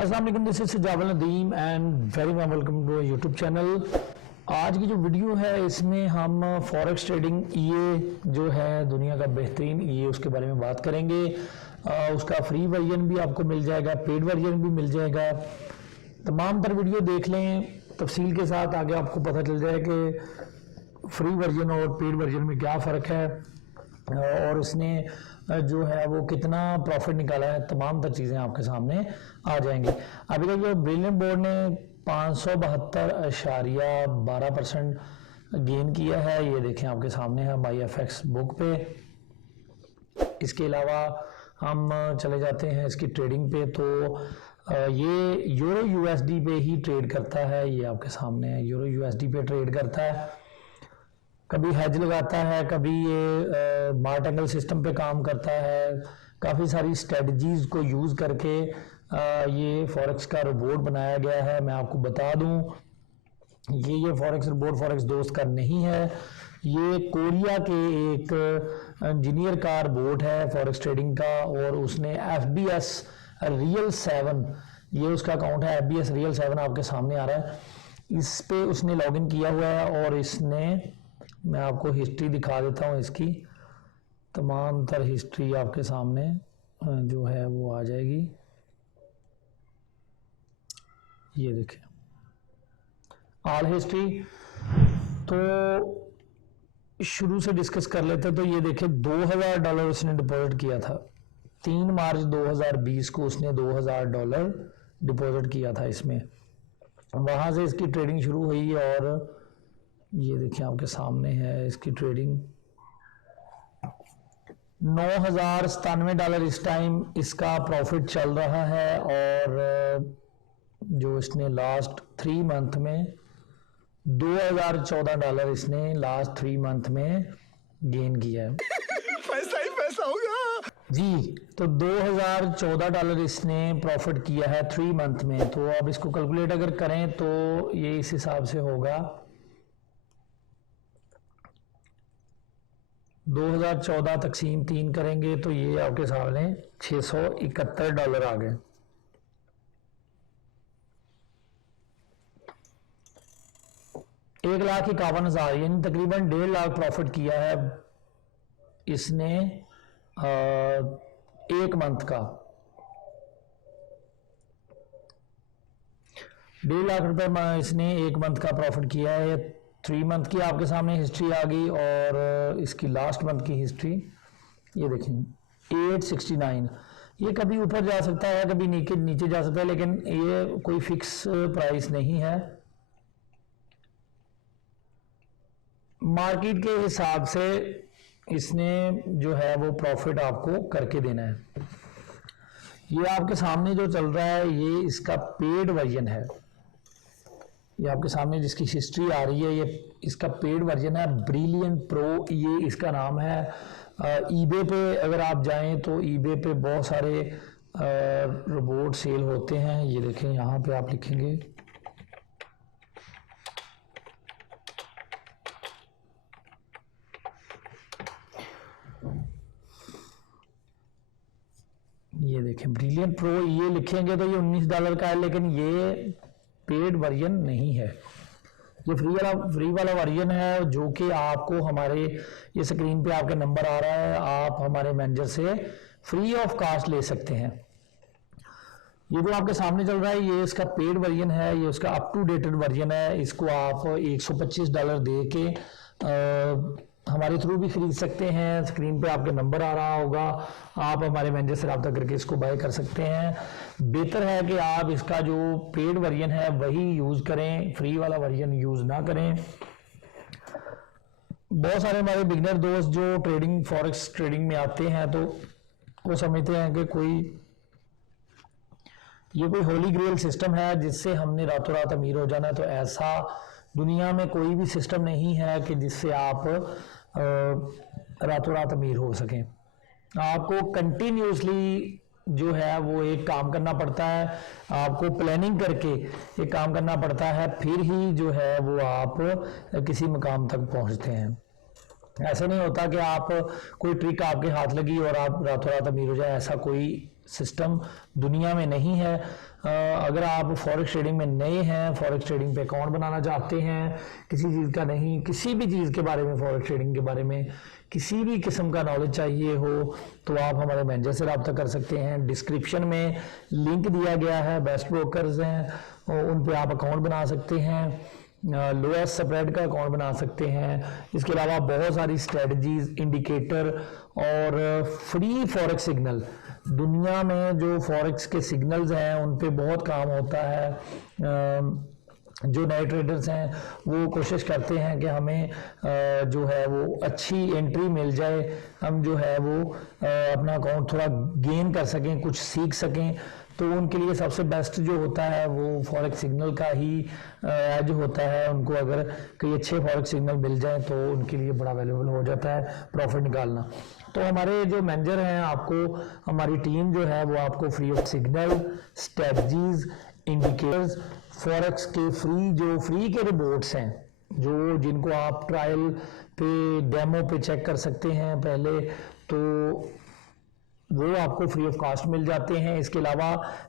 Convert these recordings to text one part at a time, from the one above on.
अस्सलाम वालेकुम, this is Sajawal Nadeem and very warm welcome to YouTube channel. आज की जो वीडियो है इसमें हम फॉरेक्स ट्रेडिंग ईए जो है दुनिया का बेहतरीन ईए उसके बारे में बात करेंगे। उसका फ्री वर्जन भी आपको मिल जाएगा, पेड वर्जन भी मिल जाएगा। तमाम तर वीडियो देख लें तफसील के साथ, आगे आपको पता चल जाए कि फ्री वर्जन और पेड वर्जन में क्या फ़र्क है और उसने जो है वो कितना प्रॉफिट निकाला है। तमाम तर चीज़ें आपके सामने आ जाएंगी। अभी तक जो ब्रिलियंट बोर्ड ने 572.12% गेन किया है, ये देखें आपके सामने है बाई एफएक्स बुक पे। इसके अलावा हम चले जाते हैं इसकी ट्रेडिंग पे, तो ये यूरो यूएसडी पे ही ट्रेड करता है। ये आपके सामने है, यूरो यूएसडी पे ट्रेड करता है। कभी हेज लगाता है, कभी ये मार्ट एंगल सिस्टम पे काम करता है। काफ़ी सारी स्ट्रेटजीज को यूज़ करके ये फॉरेक्स का रोबोट बनाया गया है। मैं आपको बता दूं ये फॉरेक्स रोबोट फॉरेक्स दोस्त का नहीं है, ये कोरिया के एक इंजीनियर का रोबोट है फॉरेक्स ट्रेडिंग का। और उसने FBS रियल 7, ये उसका अकाउंट है, FBS रियल 7 आपके सामने आ रहा है। इस पे उसने लॉगिन किया हुआ है और इसने, मैं आपको हिस्ट्री दिखा देता हूँ इसकी, तमाम तर हिस्ट्री आपके सामने जो है वो आ जाएगी। ये देखें ऑल हिस्ट्री। तो शुरू से डिस्कस कर लेते, तो ये देखें $2000 उसने डिपॉजिट किया था। 3 मार्च 2020 को उसने $2000 डिपॉजिट किया था इसमें। वहाँ से इसकी ट्रेडिंग शुरू हुई और ये देखिए आपके सामने है इसकी ट्रेडिंग। $9097 इस टाइम इसका प्रॉफिट चल रहा है। और जो इसने लास्ट 3 मंथ में $2014 इसने लास्ट 3 मंथ में गेन किया है। पैसा ही पैसा होगा जी। तो $2014 इसने प्रॉफिट किया है 3 मंथ में। तो अब इसको कैलकुलेट अगर करें तो ये इस हिसाब से होगा, 2014 तकसीम 3 करेंगे तो ये आपके सामने $671 आ गए। $1,51,000 यानी तकरीबन 1.5 लाख प्रॉफिट किया है इसने एक मंथ का। 1.5 लाख रुपए इसने एक मंथ का प्रॉफिट किया है। 3 मंथ की आपके सामने हिस्ट्री आ गई और इसकी लास्ट मंथ की हिस्ट्री ये देखें 869। ये कभी ऊपर जा सकता है, कभी नीचे जा सकता है, लेकिन ये कोई फिक्स प्राइस नहीं है। मार्केट के हिसाब से इसने जो है वो प्रॉफिट आपको करके देना है। ये आपके सामने जो चल रहा है ये इसका पेड वर्जन है। ये आपके सामने जिसकी हिस्ट्री आ रही है ये इसका पेड वर्जन है, ब्रिलियंट प्रो ये इसका नाम है। ईबे पे अगर आप जाएं तो ईबे पे बहुत सारे रोबोट सेल होते हैं। ये देखें यहाँ पे आप लिखेंगे ये देखें ब्रिलियंट प्रो, ये लिखेंगे तो ये $19 का है, लेकिन ये पेड वर्जन नहीं है। ये फ्री वाला वर्जन है जो कि आपको हमारे ये स्क्रीन पे आपके नंबर आ रहा है, आप हमारे मैनेजर से फ्री ऑफ कास्ट ले सकते हैं। ये जो आपके सामने चल रहा है ये इसका पेड वर्जन है, ये उसका अप टू डेटेड वर्जन है। इसको आप $125 दे के हमारे थ्रू भी खरीद सकते हैं। स्क्रीन पे आपके नंबर आ रहा होगा, आप हमारे मैनेजर से रब्ता करके इसको बाय कर सकते हैं। बेहतर है कि आप इसका जो पेड वर्जन है वही यूज़ करें, फ्री वाला वर्जन यूज़ ना करें। बहुत सारे हमारे बिगनर दोस्त जो ट्रेडिंग फॉरेक्स ट्रेडिंग में आते हैं तो वो समझते हैं कि ये कोई होली ग्रेल सिस्टम है जिससे हमने रातों रात अमीर हो जाना है। तो ऐसा दुनिया में कोई भी सिस्टम नहीं है कि जिससे आप रातों रात अमीर हो सकें। आपको कंटिन्यूसली जो है वो एक काम करना पड़ता है, आपको प्लानिंग करके एक काम करना पड़ता है, फिर ही जो है वो आप किसी मुकाम तक पहुंचते हैं। ऐसा नहीं होता कि आप कोई ट्रिक आपके हाथ लगी और आप रातों रात अमीर हो जाए, ऐसा कोई सिस्टम दुनिया में नहीं है। अगर आप फॉरेक्स ट्रेडिंग में नए हैं, फॉरेक्स ट्रेडिंग पे अकाउंट बनाना चाहते हैं, किसी चीज़ का नहीं, किसी भी चीज़ के बारे में, फॉरेक्स ट्रेडिंग के बारे में किसी भी किस्म का नॉलेज चाहिए हो, तो आप हमारे मैनेजर से रब्ता कर सकते हैं। डिस्क्रिप्शन में लिंक दिया गया है, बेस्ट ब्रोकर्स हैं, उन पे आप अकाउंट बना सकते हैं, लोएस्ट स्प्रेड का अकाउंट बना सकते हैं। इसके अलावा बहुत सारी स्ट्रेटजीज, इंडिकेटर और फ्री फॉरेक्स सिग्नल, दुनिया में जो फॉरेक्स के सिग्नल्स हैं उन पे बहुत काम होता है। जो नए ट्रेडर्स हैं वो कोशिश करते हैं कि हमें जो है वो अच्छी एंट्री मिल जाए, हम जो है वो अपना अकाउंट थोड़ा गेन कर सकें, कुछ सीख सकें। तो उनके लिए सबसे बेस्ट जो होता है वो फॉरेक्स सिग्नल का ही एज होता है। उनको अगर कोई अच्छे फॉरेक्स सिग्नल मिल जाए तो उनके लिए बड़ा वैल्यूबल हो जाता है प्रॉफिट निकालना। तो हमारे जो मैनेजर हैं, आपको हमारी टीम जो है वो आपको free of signal, strategies, indicators, forex के फ्री के रिपोर्ट्स हैं, जो जिनको आप ट्रायल पे, डेमो पे चेक कर सकते हैं पहले, तो वो आपको फ्री ऑफ कॉस्ट मिल जाते हैं। इसके अलावा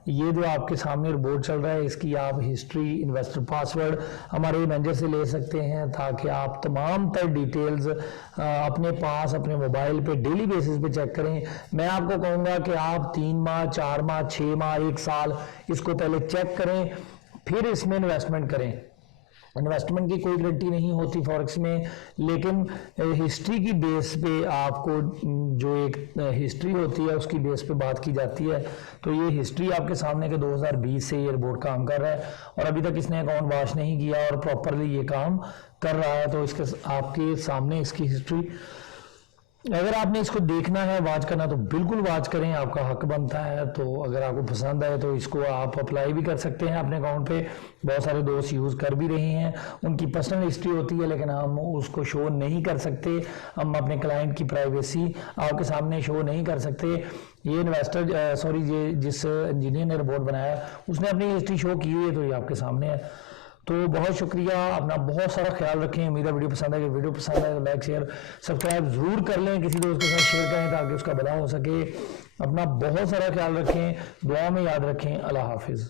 ये जो आपके सामने रिपोर्ट चल रहा है, इसकी आप हिस्ट्री, इन्वेस्टर पासवर्ड हमारे मैनेजर से ले सकते हैं, ताकि आप तमाम तर डिटेल्स अपने पास, अपने मोबाइल पे डेली बेसिस पे चेक करें। मैं आपको कहूँगा कि आप 3 माह, 4 माह, 6 माह, 1 साल इसको पहले चेक करें, फिर इसमें इन्वेस्टमेंट करें। इन्वेस्टमेंट की कोई गारंटी नहीं होती फॉरेक्स में, लेकिन हिस्ट्री की बेस पे आपको जो एक हिस्ट्री होती है उसकी बेस पे बात की जाती है। तो ये हिस्ट्री आपके सामने के 2020 से ये रिपोर्ट काम कर रहा है और अभी तक इसने अकाउंट वॉश नहीं किया और प्रॉपरली ये काम कर रहा है। तो इसके आपके सामने इसकी हिस्ट्री, अगर आपने इसको देखना है, वॉच करना, तो बिल्कुल वॉच करें, आपका हक बनता है। तो अगर आपको पसंद आए तो इसको आप अप्लाई भी कर सकते हैं अपने अकाउंट पे। बहुत सारे दोस्त यूज़ कर भी रहे हैं, उनकी पर्सनल हिस्ट्री होती है लेकिन हम उसको शो नहीं कर सकते, हम अपने क्लाइंट की प्राइवेसी आपके सामने शो नहीं कर सकते। ये इन्वेस्टर ये जिस इंजीनियर ने रिपोर्ट बनाया उसने अपनी हिस्ट्री शो की हुई है, तो ये आपके सामने है। तो बहुत शुक्रिया, अपना बहुत सारा ख्याल रखें। उम्मीद है वीडियो पसंद है, कि वीडियो पसंद है तो लाइक, शेयर, सब्सक्राइब जरूर कर लें, किसी दोस्त के साथ शेयर करें ताकि उसका भला हो सके। अपना बहुत सारा ख्याल रखें, दुआ में याद रखें। अल्लाह हाफिज़।